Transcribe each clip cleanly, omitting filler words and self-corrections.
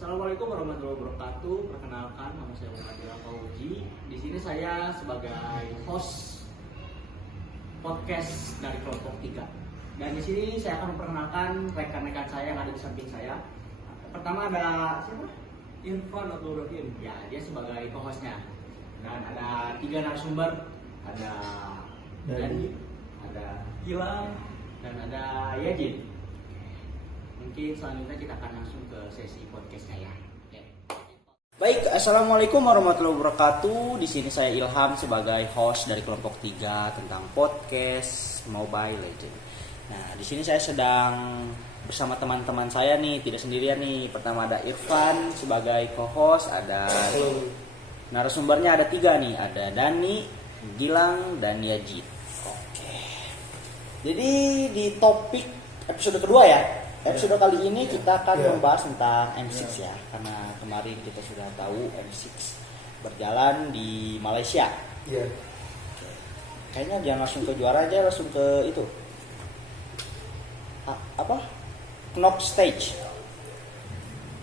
Assalamualaikum warahmatullahi wabarakatuh. Perkenalkan, nama saya Muhammad Fauzi. Di sini saya sebagai host podcast dari kelompok 3. Dan di sini saya akan memperkenalkan rekan-rekan saya yang ada di samping saya. Pertama ada siapa? Irfan atau Rahim. Ya, dia sebagai co-hostnya. Dan ada 3 narasumber. Ada Dani, ada Gilang, dan ada Yajin. Mungkin selanjutnya kita akan langsung ke sesi podcastnya ya. Baik, assalamualaikum warahmatullahi wabarakatuh. Di sini saya Ilham sebagai host dari kelompok 3 tentang podcast Mobile Legends. Nah, di sini saya sedang bersama teman-teman saya nih, tidak sendirian nih. Pertama ada Irfan sebagai co-host, ada narasumbernya ada 3 nih, ada Dani, Gilang, dan Yajid. Oke. Jadi di topik episode kedua ya. Episode kali ini kita akan membahas tentang M6 ya, karena kemarin kita sudah tahu M6 berjalan di Malaysia. Iya. Kayaknya jangan langsung ke juara aja, langsung ke itu. Knock stage.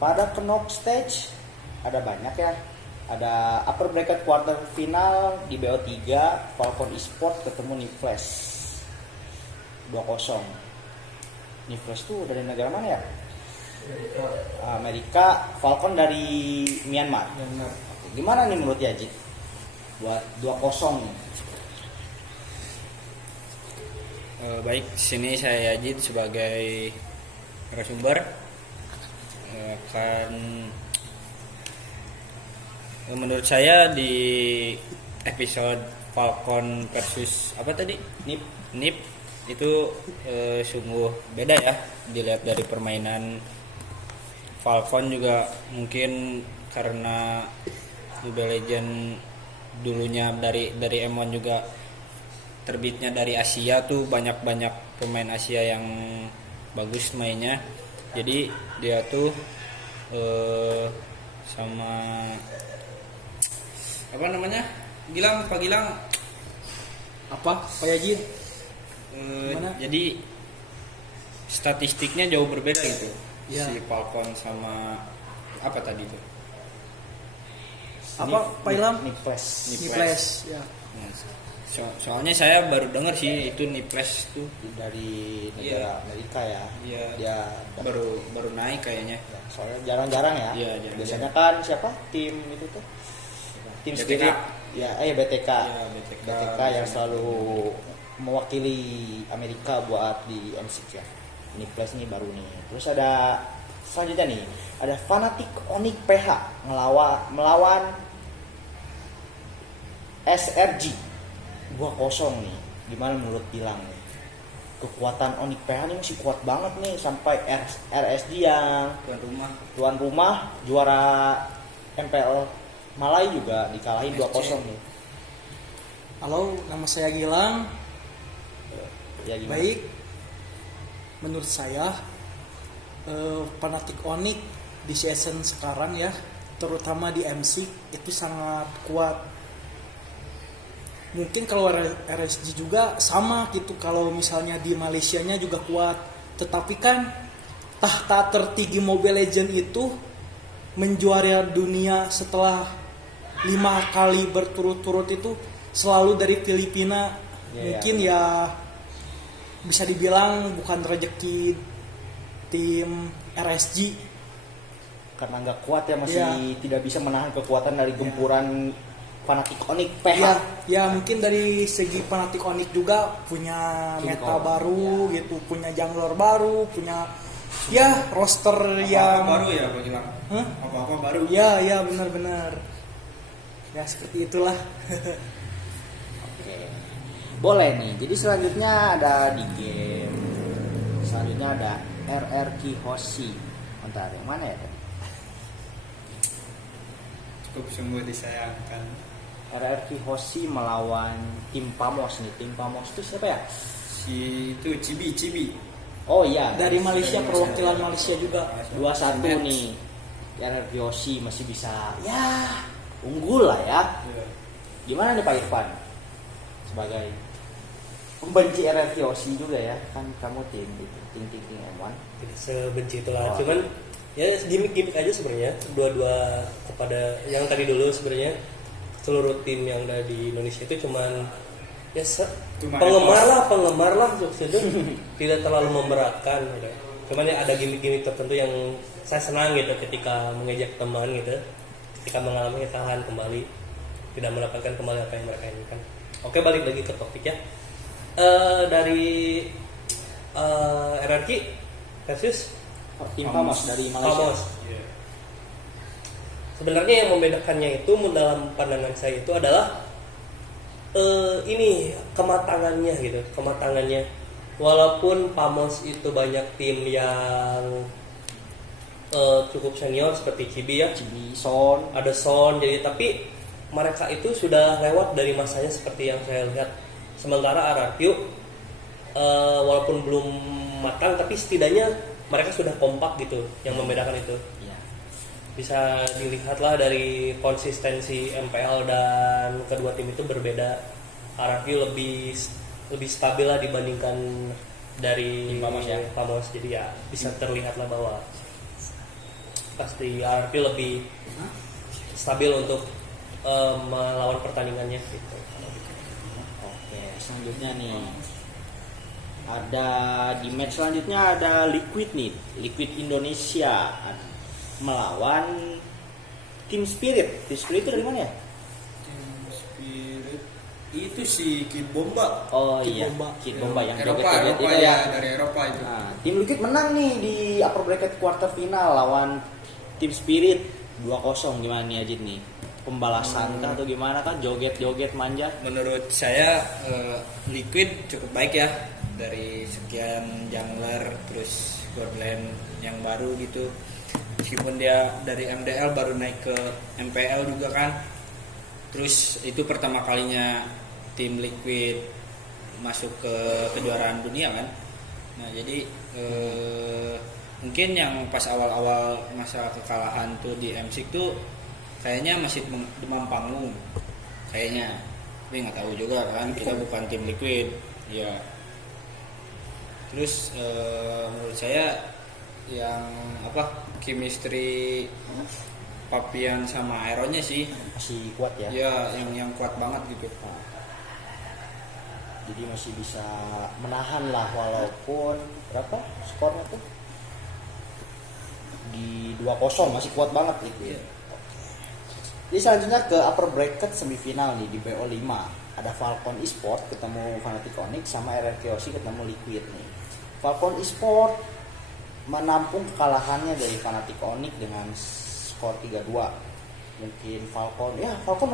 Pada knock stage ada banyak ya. Ada upper bracket quarter final di BO3, Falcon Esport ketemu Niflash 2-0. Niflash tuh dari negara mana ya? Amerika. Falcon dari Myanmar. Oke, gimana nih menurut Yajid buat 2-0 nih? Baik, sini saya Yajid sebagai narasumber. Menurut saya di episode Falcon versus apa tadi? Nip itu sungguh beda ya, dilihat dari permainan. Falcon juga mungkin karena Mobile Legends dulunya dari M1 juga terbitnya dari Asia, tuh banyak pemain Asia yang bagus mainnya, jadi dia tuh sama apa namanya, Gilang Pak Yajid? jadi statistiknya jauh berbeda gitu ya. Si Falcon sama apa tadi tuh? Pak Ilham? Niflash. Ya. Soalnya saya baru dengar sih itu Niflash tuh Dari negara Amerika ya. Iya. Dia baru naik kayaknya. soalnya jarang-jarang ya. Iya, jarang-jarang. Biasanya kan siapa? Tim itu tuh. Tim BTK. sendiri. Ya, BTK. Iya, BTK. BTK yang selalu mewakili Amerika buat di M6 ya. Ini plus nih baru nih. Terus ada selanjutnya nih, ada Fnatic Onyx PH melawan SRG 2-0 nih. Gimana menurut Gilang nih? Kekuatan Onyx PH ini masih kuat banget nih, sampai RSG yang tuan rumah juara MPL Malai juga dikalahin 2-0 nih. Halo, nama saya Gilang. Ya, gimana? Baik, menurut saya Fnatic Onyx di season sekarang ya, terutama di MC itu sangat kuat. Mungkin kalau RSG juga sama gitu, kalau misalnya di Malaysianya juga kuat. Tetapi kan tahta tertinggi Mobile Legends itu menjuara dunia setelah 5 kali berturut-turut itu selalu dari Filipina. Mungkin ya bisa dibilang bukan rezeki tim RSG, karena nggak kuat ya, masih tidak bisa menahan kekuatan dari gempuran Fnatic Onyx PH. Ya mungkin dari segi Fnatic Onyx juga punya meta baru gitu, punya jungler baru, punya ya roster yang baru ya Pak Gilang. Apa-apa baru. Ya benar-benar. Ya seperti itulah. Oke. Boleh nih. Jadi selanjutnya ada di game. Selanjutnya ada RRQ Hoshi. Bentar, yang mana ya tadi? Cukup sungguh disayangkan. RRQ Hoshi melawan tim Pamos nih. Tim Pamos itu siapa ya? Si itu Cibi. Oh iya, Dari Malaysia, perwakilan Malaysia juga. 2-1 nih. RRQ Hoshi masih bisa ya unggul lah ya. Gimana nih Pak Irfan? Sebagai pembenci RRQ Hoshi juga ya, kan kamu tim M1. Tidak sebenci itulah, cuman Ya gimmick aja sebenarnya dua-dua kepada yang tadi dulu sebenarnya seluruh tim yang ada di Indonesia itu cuman ya Cuma penggemar lah maksudnya tidak terlalu memberatkan gitu. Cuman ya ada gimmick-gimmick tertentu yang saya senang gitu ketika mengejek teman gitu, ketika mengalami kesalahan kembali tidak mendapatkan kembali apa yang mereka inginkan. Oke, balik lagi ke topik ya. Dari RRQ versus Tim Famos dari Malaysia. Famos. Sebenarnya yang membedakannya itu dalam pandangan saya itu adalah ini kematangannya gitu, kematangannya. Walaupun Famos itu banyak tim yang cukup senior seperti Cibi ya, Cibi, Son. ada Son, jadi tapi mereka itu sudah lewat dari masanya seperti yang saya lihat. Sementara RRQ walaupun belum matang tapi setidaknya mereka sudah kompak gitu, yang membedakan itu. Iya. Bisa dilihatlah dari konsistensi MPL dan kedua tim itu berbeda. RRQ lebih stabil lah dibandingkan dari Tim Famos ya. Famos. Jadi ya bisa terlihatlah bahwa pasti RRQ lebih stabil untuk melawan pertandingannya gitu. Oke, selanjutnya nih ada di match selanjutnya ada Liquid nih, Liquid Indonesia melawan Team Spirit. Team Spirit itu dari mana ya? Spirit itu si Kid Bomba. Oh Kid iya, Bomba. Kid Bomba yang Eropa joget-joget itu ya, ya. dari Eropa itu. Nah, tim Liquid menang nih di upper bracket quarter final lawan Team Spirit 2-0. Gimana nih Ajit nih? Pembalasan kah atau gimana kan, joget-joget manja? Menurut saya Liquid cukup baik ya, dari sekian jungler terus Godland yang baru gitu. Meskipun dia dari MDL baru naik ke MPL juga kan. Terus itu pertama kalinya tim Liquid masuk ke kejuaraan dunia kan. Nah jadi mungkin yang pas awal-awal masa kekalahan tuh di MSIC tuh kayaknya masih demam panggung kayaknya, tapi nggak tahu juga kan, kita bukan tim Liquid ya. Terus menurut saya yang chemistry Papian sama Aeronnya sih Masih kuat ya? ya yang kuat banget gitu. Jadi masih bisa menahan lah walaupun berapa skornya tuh di 2-0 masih kuat banget gitu. Iya. Jadi selanjutnya ke upper bracket semifinal nih di BO5. Ada Falcon Esport ketemu Fnatic Onyx sama RRQ ketemu Liquid nih. Falcon Esport menampung kekalahannya dari Fnatic Onyx dengan skor 3-2. Mungkin Falcon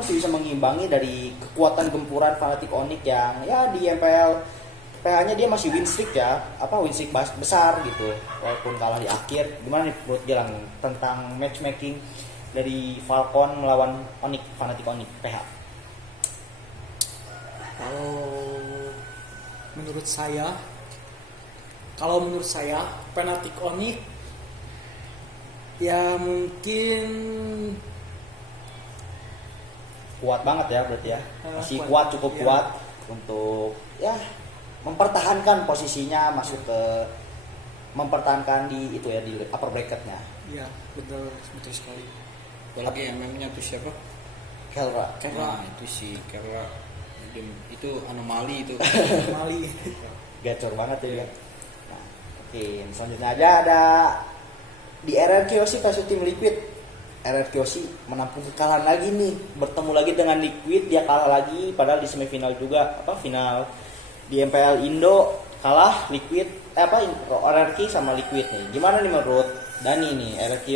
masih bisa mengimbangi dari kekuatan gempuran Fnatic Onyx yang ya di MPL PH-nya dia masih win streak ya, win streak besar gitu. Walaupun kalah di akhir. Gimana nih menurut Gilang tentang matchmaking dari Falcon melawan Fnatic Onyx PH? Kalau menurut saya Fnatic Onyx ya mungkin Kuat banget ya berarti ya. Masih kuat. cukup Iya. kuat untuk ya mempertahankan posisinya, masuk ke mempertahankan di itu ya di upper bracketnya. ya betul sekali. Apalagi MM-nya tuh siapa? Kelra. Nah itu si Kerla, itu anomali itu. Mali. Gacor banget ya. Nah, oke, selanjutnya aja ada di RRQ versus tim Liquid. RRQ menampung kekalahan lagi nih, bertemu lagi dengan Liquid, dia kalah lagi padahal di semifinal juga final di MPL Indo kalah Liquid RRQ sama Liquid nih. Gimana nih menurut Dani nih, RRQ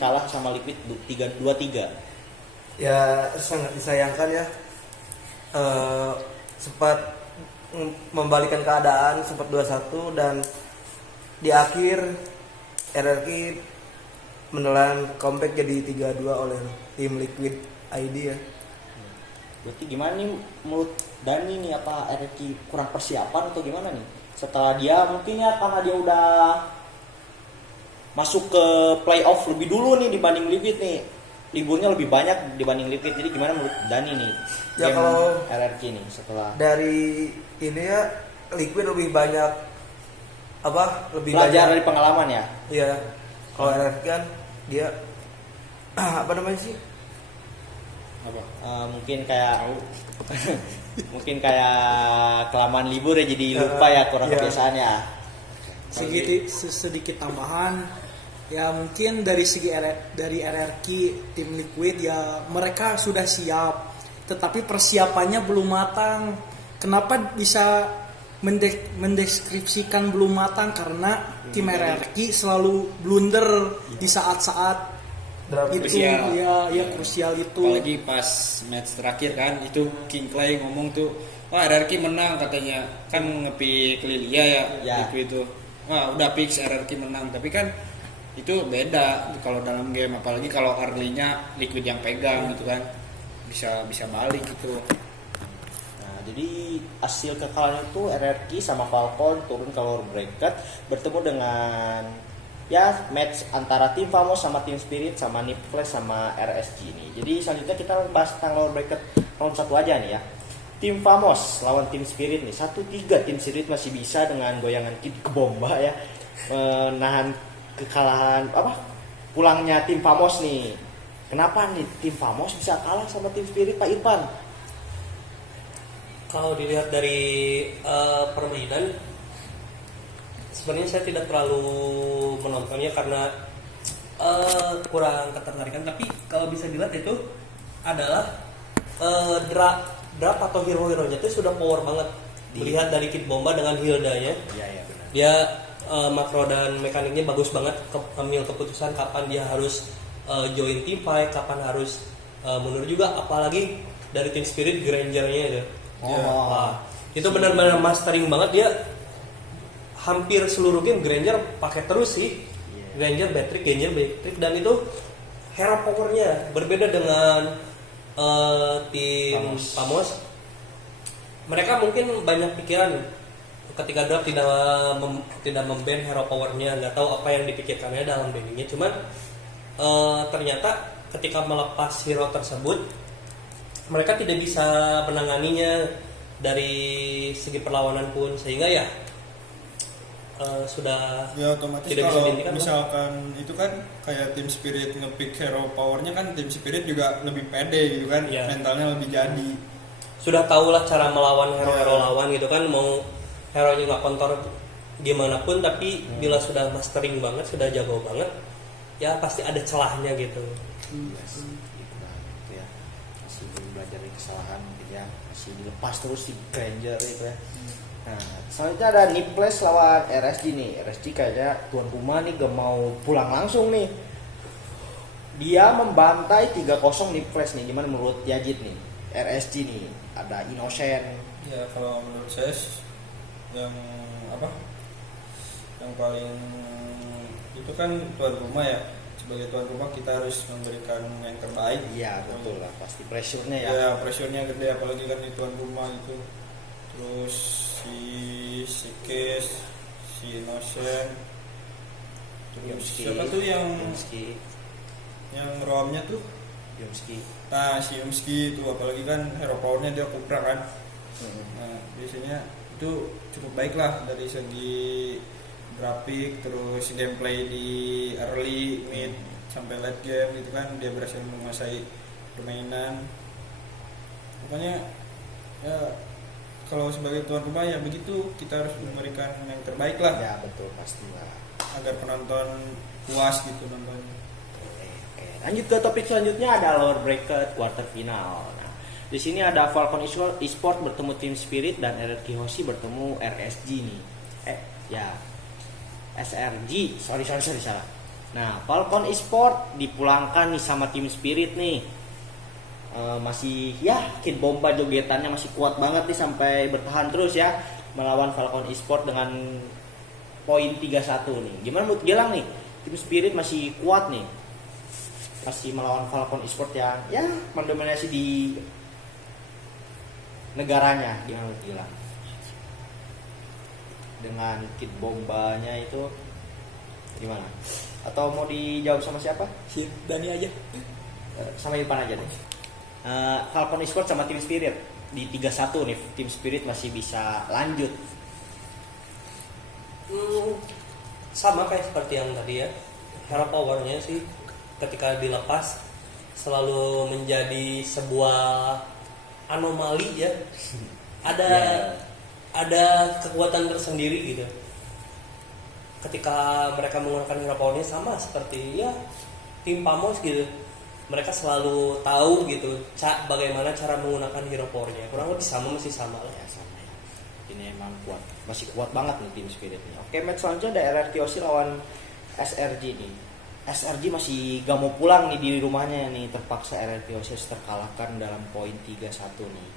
kalah sama Liquid 2-3. Ya sangat disayangkan ya. Sempat membalikan keadaan, sempat 2-1 dan di akhir RRQ menelan comeback jadi 3-2 oleh tim Liquid ID ya. Berarti gimana nih menurut Dani nih, apa RRQ kurang persiapan atau gimana nih? Setelah dia mungkin ya karena dia udah masuk ke playoff lebih dulu nih dibanding Liquid nih. Liburnya lebih banyak dibanding Liquid. Jadi gimana menurut Dani nih? Ya, game kalau RRQ nih setelah dari ini ya Liquid lebih banyak lebih belajar banyak dari pengalaman ya. ya. Kalau RRQ kan dia apa namanya sih? Apa? Mungkin kayak mungkin kayak kelamaan libur ya jadi lupa ya kurang Iya. kebiasaannya. sedikit tambahan ya, mungkin dari segi dari RRQ tim Liquid ya mereka sudah siap, tetapi persiapannya belum matang. Kenapa bisa mendeskripsikan belum matang? Karena tim RRQ selalu blunder di saat-saat Draft itu Krusial. ya krusial itu. Apalagi pas match terakhir kan itu King Clay ngomong tuh, wah RRQ menang katanya, kan ngepick Lilia ya, Ya. Liquid itu. Wah udah fix RRQ menang, tapi kan itu beda kalau dalam game, apalagi kalau early-nya Liquid yang pegang gitu kan, bisa balik gitu. Nah, jadi hasil kekalahan itu RRQ sama Falcon turun ke lower bracket bertemu dengan ya match antara tim Famos sama tim Spirit sama Nipflash sama RSG nih. Jadi selanjutnya kita bahas tentang lower bracket round 1 aja nih ya. Tim Famos lawan tim Spirit nih 1-3. Tim Spirit masih bisa dengan goyangan Kid Bomba ya menahan kekalahan pulangnya tim Famos nih. Kenapa nih tim Famos bisa kalah sama tim Spirit, Pak Irfan? Kalau dilihat dari permainan, sebenarnya saya tidak terlalu menontonnya karena kurang ketertarikan. Tapi kalau bisa dilihat itu adalah draft atau hero-heronya itu sudah power banget. Melihat dari Kid Bomba dengan Hildanya, Iya benar. dia makro dan mekaniknya bagus banget, ambil keputusan kapan dia harus join team fight, kapan harus mundur juga. Apalagi dari tim Spirit Grangernya itu. Wah, itu benar-benar mastering banget dia. Hampir seluruh game Granger pakai terus sih. Granger Batrick dan itu hero powernya berbeda dengan tim Famos. Mereka mungkin banyak pikiran ketika draft tidak memban hero powernya, nggak tahu apa yang dipikirkannya dalam banningnya. Cuman ternyata ketika melepas hero tersebut mereka tidak bisa menanganinya dari segi perlawanan pun, sehingga ya sudah Ya otomatis tidak bisa kalau dihentikan, misalkan itu kan kayak tim Spirit ngepick hero powernya kan tim Spirit juga lebih pede gitu kan, Iya. mentalnya lebih jadi. sudah tahulah cara melawan hero-hero lawan gitu kan, mau hero nya nggak kontor gimana pun, tapi bila sudah mastering banget, sudah jago banget, ya pasti ada celahnya gitu. Yes, gitu lah, gitu ya. Masih belum belajar dari kesalahan gitu ya, masih dilepas terus di Granger gitu ya. Nah, selanjutnya ada Nipflash lawan RSG nih. RSG kayaknya tuan rumah nih gak mau pulang langsung nih. Dia membantai 3-0 Nipflash nih. Gimana menurut Yajid nih? RSG nih, ada Innocent. Ya kalau menurut saya yang yang paling itu kan tuan rumah ya, sebagai tuan rumah kita harus memberikan yang terbaik. Iya betul lah, pasti pressure-nya ya. Ya pressure-nya gede, apalagi kan di tuan rumah itu. Terus si Sikes, si Innocent, terus Yomski. siapa tuh yang Yomski. romnya tuh? Yomski. Nah si Yomski itu apalagi kan hero powernya dia Kupra kan. Nah biasanya itu cukup baik lah dari segi grafik, terus gameplay di early, mid sampai late game gitu kan, dia berhasil menguasai permainan. Makanya ya kalau sebagai tuan rumah ya begitu, kita harus memberikan yang terbaik lah Ya betul pastilah. agar penonton puas gitu nontonnya. Oke, lanjut ke topik selanjutnya, ada lower bracket quarter final. Nah, di sini ada Falcon Esport bertemu Team Spirit dan RRQ Hoshi bertemu RSG nih. SRG. Sorry salah. Nah, Falcon Esport dipulangkan nih sama Team Spirit nih. Masih ya Kid Bomba jogetannya masih kuat banget nih sampai bertahan terus ya melawan Falcon Esport dengan poin 3-1 nih. Gimana menurut Gilang nih? Tim Spirit masih kuat nih. Masih melawan Falcon Esport yang ya mendominasi di negaranya. Gimana menurut Gilang? Dengan Kid Bombanya itu gimana? Atau mau dijawab sama siapa? Si Dani aja. Sama Irfan aja deh. Falcon Esport sama Team Spirit di 3-1 nih. Team Spirit masih bisa lanjut. Sama kayak seperti yang tadi ya, hero powernya sih ketika dilepas selalu menjadi sebuah anomali ya. Ada kekuatan tersendiri gitu. Ketika mereka menggunakan hero powernya sama seperti ya tim Pamos gitu. Mereka selalu tahu gitu bagaimana cara menggunakan hero powernya. Kurang lebih masih sama lah. Ya sama ya. Ini emang kuat, masih kuat banget nih tim Spirit ini. Oke, match selanjutnya ada RRQ OC lawan SRG nih. SRG masih gak mau pulang nih di rumahnya nih, terpaksa RRQ OC terkalahkan dalam poin 3-1 nih.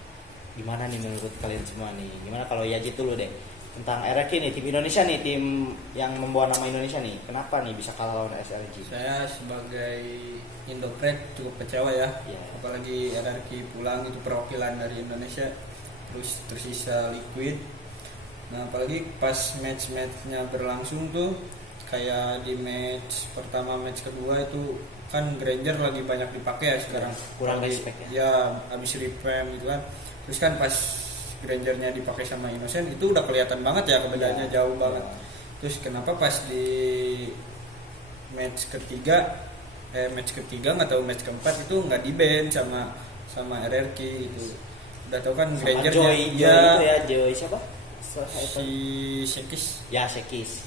Gimana nih menurut kalian semua nih? Gimana kalau Yaji dulu deh tentang RRQ nih, tim Indonesia nih, tim yang membawa nama Indonesia nih. Kenapa nih bisa kalah lawan SRG? Saya sebagai Indopret cukup kecewa ya. Iya. Apalagi RRQ pulang itu perwakilan dari Indonesia, terus tersisa Liquid. Nah apalagi pas match-matchnya berlangsung tuh, kayak di match pertama, match kedua itu kan Granger lagi banyak dipakai ya sekarang. Kurang Lagi- respect ya. Ya abis revamp gitu kan. Terus kan pas Grangernya dipakai sama Innocent itu udah kelihatan banget ya perbedaannya Iya. jauh banget. Terus kenapa pas di match ketiga nggak tahu match keempat itu nggak di ban sama RRQ itu. Udah tahu kan Sama Grangernya Joy itu ya, Joy siapa? si Sekis. Ya, Sekis.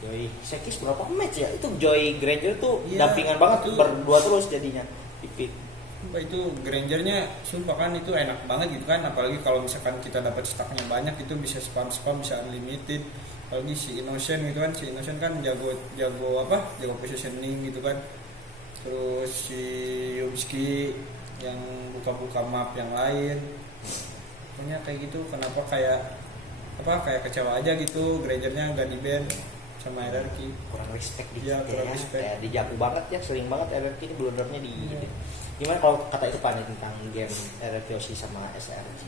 Joy Sekis berapa match ya? Itu Joy Granger tuh Iya, dampingan banget itu. berdua terus jadinya. Pipit. Sumpah itu Grangernya sumpah kan itu enak banget gitu kan, apalagi kalau misalkan kita dapat stoknya banyak itu bisa spam bisa unlimited. Apalagi si Innocent gitu kan, si Innocent kan jago positioning gitu kan. Terus si Yubski yang buka-buka map yang lain. Pokoknya kayak gitu, kenapa kayak kecewa aja gitu Grangernya nggak di ban sama RRQ. Kurang respect dikit Iya, kurang ya. respect. Kayak dijago banget ya, sering banget RRQ ini blundernya di. Gimana kalau kata itu Pak nih tentang game RRQ OC sama SRG?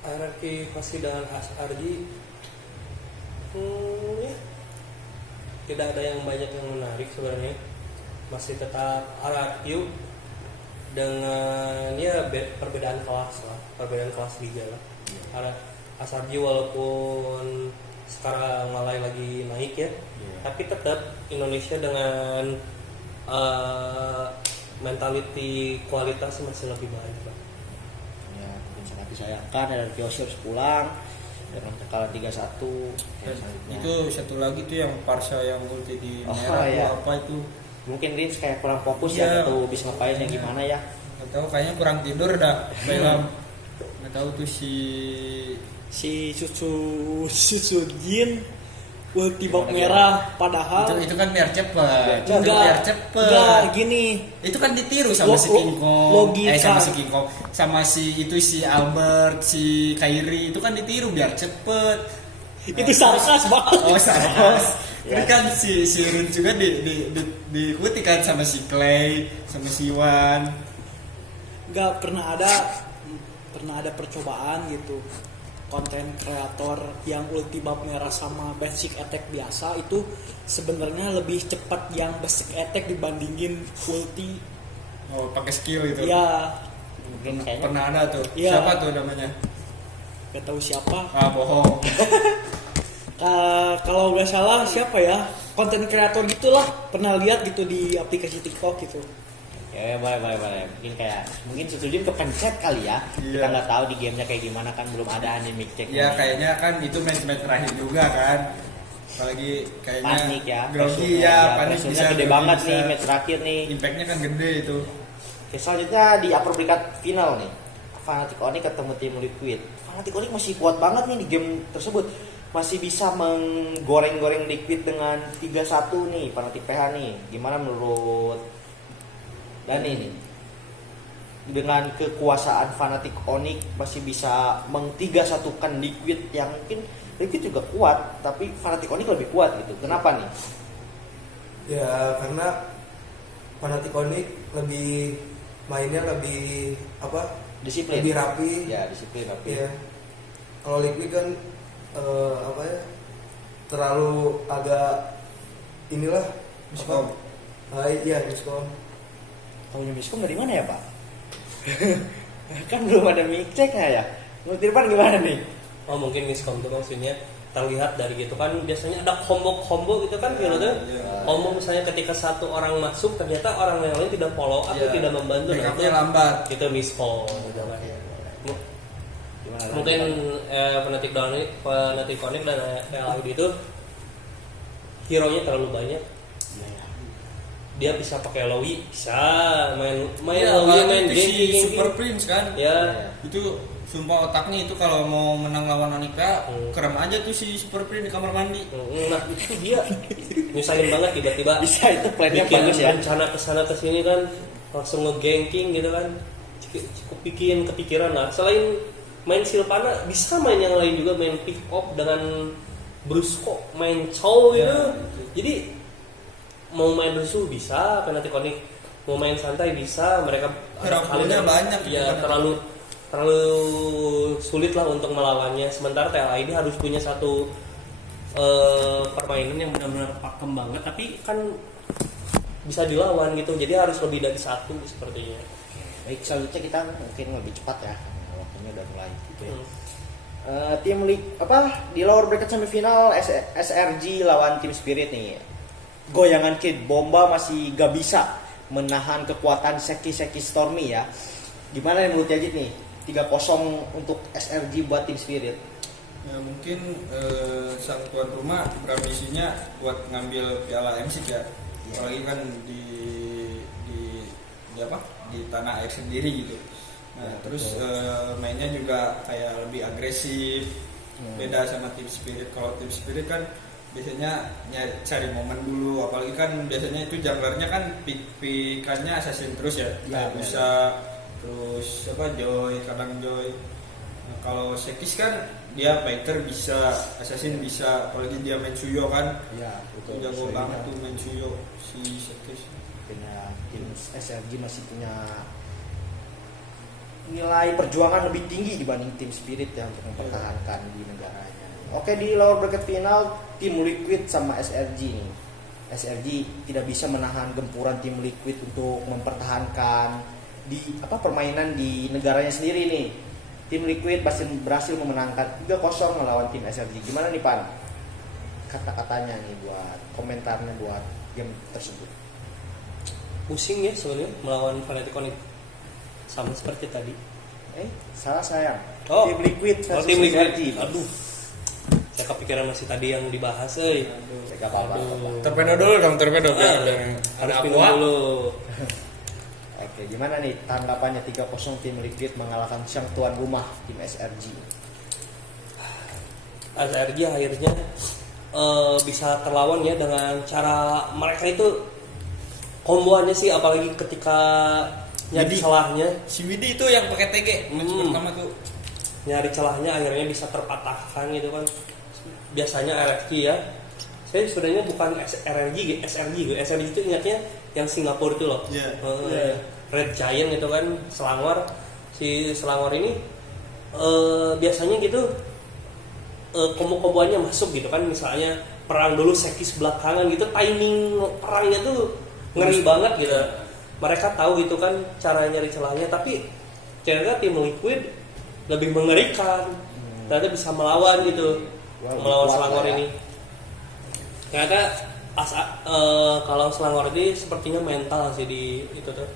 RRQ Hoshi dan SRG ya, tidak ada yang banyak yang menarik sebenarnya, masih tetap RRQ dengan ya perbedaan kelas liga lah. SRG walaupun sekarang mulai lagi naik ya, tapi tetap Indonesia dengan mentality kualitas masih lebih baik lah. Ya, mungkin sangat disayangkan RRQ OC harus pulang dengan kekalahan 3-1. Ya, Dan selanjutnya. itu satu lagi tuh yang Parsa yang ulti di Oh, merah iya. tuh apa itu? Mungkin Rins kayak kurang fokus Iya. ya, tuh bisa ngapain ya gimana ya. Nggak tahu kayaknya kurang tidur dah film. Nggak tahu tuh Si Susu Jin ulti bak merah padahal itu kan biar cepet. Itu enggak biar cepet. enggak gini Itu kan ditiru sama si King Kong. logika. Sama si King Kong, sama si Albert, si Kyrie itu kan ditiru biar cepet. itu sarkas banget. Oh sarkas. Ini kan si Rin juga diikuti kan sama si Clay, sama si Wan. Nggak pernah ada percobaan gitu, konten kreator yang ulti bab merah sama basic attack biasa itu sebenarnya lebih cepat yang basic attack dibandingin ulti. Oh pakai skill itu. Ya Mungkin kayaknya Pernah ada tuh. Iya. Siapa tuh namanya? nggak tahu siapa. Bohong. Kalau nggak salah siapa ya, konten kreator gitulah, pernah lihat gitu di aplikasi TikTok gitu. ya boleh mungkin setuju kepencet kali ya. Iya. Kita nggak tahu di gamenya kayak gimana kan, belum ada anime check. Ya kayaknya kan itu match-match terakhir juga kan. Apalagi kayaknya Panik ya, grogi pressure-nya, ya, panik pressure-nya bisa gede grogi banget bisa. nih match terakhir nih. Impactnya kan gede itu. Oke, selanjutnya di upper bracket final nih, Fnatic Onyx ketemu tim Liquid. Fnatic Onyx masih kuat banget nih di game tersebut, masih bisa menggoreng-goreng Liquid dengan 3-1 nih Fnatic PH nih. Gimana menurut Dani nih? Dengan kekuasaan Fnatic Onyx masih bisa meng-3-1kan Liquid yang mungkin Liquid juga kuat, tapi Fnatic Onyx lebih kuat gitu. Kenapa nih? Ya karena Fnatic Onyx mainnya lebih Disiplin. lebih rapi. Ya, disiplin rapi. Iya. Kalau Liquid kan terlalu agak inilah Miskom. Iya miskom. Kalau Miskom dari mana ya Pak? Kan belum ada mic check ya. Menurut Irfan gimana nih? Oh mungkin miskom itu maksudnya terlihat dari gitu kan, biasanya ada combo gitu kan gitu tuh. Combo misalnya ketika satu orang masuk ternyata orang yang lain tidak follow up atau tidak membantu, nah Backupnya lambat. itu miss call gitu kan. Gimana lagi, Mungkin Pak? Fnatic Connect dan LID itu hero-nya terlalu banyak. Iya, ya. Dia bisa pakai Lowi, bisa main Ya, Lowi, main itu si ganking. Super Prince kan. Ya, Itu sumpah otaknya itu kalau mau menang lawan Onika, kerem aja tuh si Super Prince di kamar mandi. nah itu dia nyusahin banget tiba-tiba. Bisa itu plannya bikin bagus ya. rencana kesana kesini kan, langsung nge-ganking gitu kan. Cukup bikin kepikiran lah. Selain main Sylvana, bisa main yang lain juga, main pick up dengan Brusco, main Chow gitu. Jadi mau main rusuh bisa, Fnatic Connect mau main santai bisa, mereka Hero-nya banyak gitu ya kan. terlalu sulit lah untuk melawannya. Sementara TLID harus punya satu permainan yang benar-benar pakem banget, tapi kan bisa dilawan gitu, jadi harus lebih dari satu sepertinya. Baik, selanjutnya kita mungkin lebih cepat ya. Waktunya udah mulai gitu ya. Hmm. Tim League di lower bracket semifinal SRG lawan Team Spirit nih. Goyangan Kid Bomba masih gak bisa menahan kekuatan Seki Stormy ya. Gimana nih menurut Yajid nih? 3-0 untuk SRG buat Team Spirit. Ya mungkin sang tuan rumah berambisinya buat ngambil piala MC ya. Apalagi kan di apa? Di tanah air sendiri gitu. Nah, terus mainnya juga kayak lebih agresif. Beda sama Team Spirit. Kalau Team Spirit kan biasanya cari momen dulu, apalagi kan biasanya itu junglernya kan pick-pickannya assassin terus ya. Kayak bisa terus apa Joy, kadang Joy. Nah, kalau Sekis kan dia fighter bisa, assassin bisa, apalagi dia main Suyo kan. Iya, betul. Jago banget tuh main Suyo si Sekis. Punya tim SRG masih punya nilai perjuangan lebih tinggi dibanding Tim Spirit yang untuk mempertahankan di negaranya. Oke, di lower bracket final Tim Liquid sama SRG nih. SRG tidak bisa menahan gempuran Tim Liquid untuk mempertahankan di permainan di negaranya sendiri nih. Tim Liquid berhasil memenangkan 3-0 melawan tim SRG. Gimana nih Pan? Kata-katanya nih buat komentarnya buat game tersebut. Pusing ya sebenarnya melawan Fnatic Connect, sama seperti tadi. Salah sayang. Oh. Tim Liquid versus Tim Liquid. SRG. Aduh, saya kepikiran masih tadi yang dibahas, Gak apa-apa. Torpedo dulu dong, torpedo biar harus ada minum aqua. dulu. Oke, gimana nih tanggapannya 3-0 Tim Liquid mengalahkan sang tuan rumah tim SRG? SRG akhirnya bisa terlawan ya dengan cara mereka itu komboannya sih, apalagi ketika nyari celahnya, Si Widi itu yang pakai TG match pertama tuh. nyari celahnya akhirnya bisa terpatahkan gitu kan. Biasanya RFG ya, saya sebenarnya bukan SRG itu ingatnya yang Singapura itu loh. Red Giant gitu kan, Selangor. Si Selangor ini biasanya gitu kombo-komboannya masuk gitu kan, misalnya perang dulu Sekis belakangan gitu, timing perangnya tuh ngeri banget gitu. Mereka tahu gitu kan cara nyari celahnya, tapi ternyata tim Liquid lebih mengerikan. Ternyata bisa melawan gitu, melawan Selangor ya. ini. Ternyata kalau Selangor ini sepertinya mental sih di itu tuh.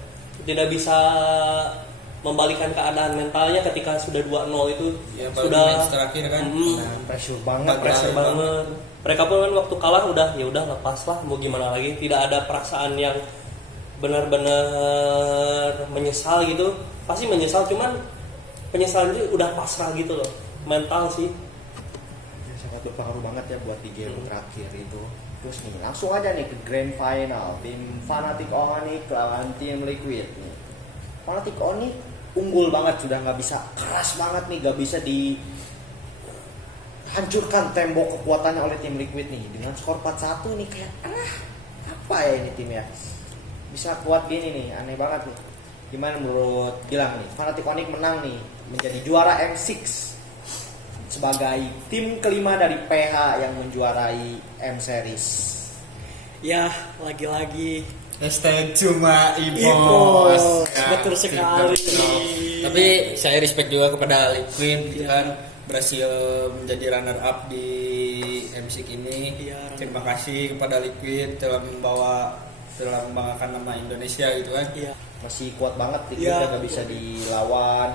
Tidak bisa membalikan keadaan mentalnya ketika sudah 2-0 itu Ya, baru sudah match terakhir kan. Pressure banget. pressure banget. Mereka pun kan waktu kalah udah ya udah lepas lah, mau gimana lagi, tidak ada perasaan yang benar-benar menyesal gitu. Pasti menyesal, cuman penyesalan itu udah pasrah gitu loh. Mental sih. Sangat berpengaruh banget ya buat di game terakhir itu. Terus nih langsung aja nih ke grand final, tim Fnatic Onyx lawan tim Liquid nih. Fnatic Onyx unggul banget, sudah nggak bisa, keras banget nih, nggak bisa dihancurkan tembok kekuatannya oleh tim Liquid nih. Dengan skor 4-1 nih kayak apa ya ini tim ya, bisa kuat gini nih, aneh banget nih. Gimana menurut Gilang nih, Fnatic Onyx menang nih, menjadi juara M6 sebagai tim kelima dari PH yang menjuarai M Series. Ya, lagi-lagi Hashtag cuma Ipos. Ipos. Betul sekali. Tapi saya respect juga kepada Liquid gitu kan. berhasil menjadi runner up di MSIC ini. Iya, Terima kasih kepada Liquid telah membanggakan nama Indonesia gitu kan. Iya. Masih kuat banget Liquid, Iya. nggak bisa dilawan,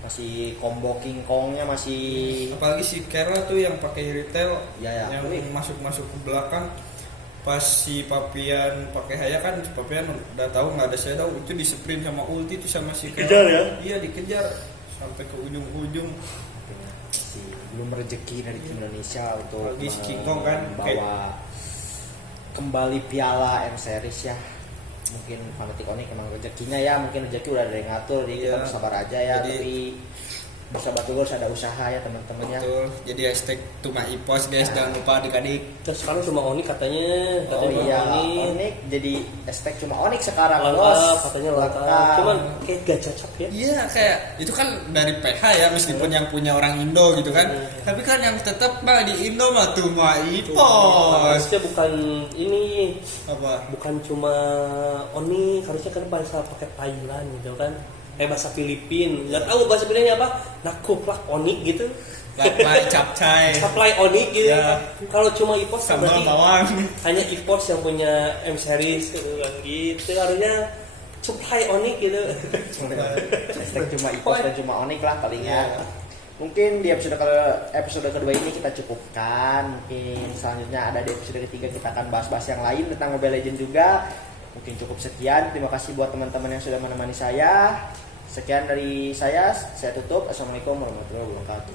masih combo King Kongnya masih Apalagi si Kera tuh yang pakai retail, Ya, ya. yang masuk ke belakang. Pas si Papian pakai Haya kan, si Papian udah tahu nggak ada shadow, itu di sprint sama ulti itu sama si Kera. Dikejar ya? Iya dikejar sampai ke ujung-ujung. masih belum rezeki dari tim Indonesia untuk Apalagi si King Kong kan, membawa kembali piala M Series ya. Mungkin fanatik Onyx emang rezekinya ya, mungkin rezeki udah ada yang ngatur, jadi kita Iya. bersabar aja ya. Jadi- Tapi bisa batu harus ada usaha ya teman-teman ya. Betul. Jadi hashtag Tuma Ipos guys, jangan lupa adik-adik. Terus sekarang cuma Oni katanya Oh cuma iya, Oni Onyx jadi hashtag cuma Onyx sekarang lengkap, bos. katanya lengkap. Cuman kayak gak cocok ya. Iya kayak itu kan dari PH ya, meskipun yang punya orang Indo gitu kan. Tapi kan yang tetap mah di Indo mah Tuma Ipos. Harusnya bukan ini, Apa? bukan cuma Oni, harusnya kan bahasa pakai Thailand gitu kan. Kayak bahasa Filipin, nggak tahu bahasa Filipinnya apa, nakuplak Oni gitu, Laplai capcay. supply Oni gitu. Ya. Kalau cuma Ipos kan Sambal berarti bawang. hanya Ipos yang punya M series gitu kan gitu, harusnya supply Oni gitu. Hashtag cuma Ipos dan cuma Onyx lah palingnya. Mungkin di episode kedua ini kita cukupkan. Mungkin selanjutnya ada di episode ketiga kita akan bahas-bahas yang lain tentang Mobile Legends juga. Mungkin cukup sekian. Terima kasih buat teman-teman yang sudah menemani saya. Sekian dari saya tutup. Assalamualaikum warahmatullahi wabarakatuh.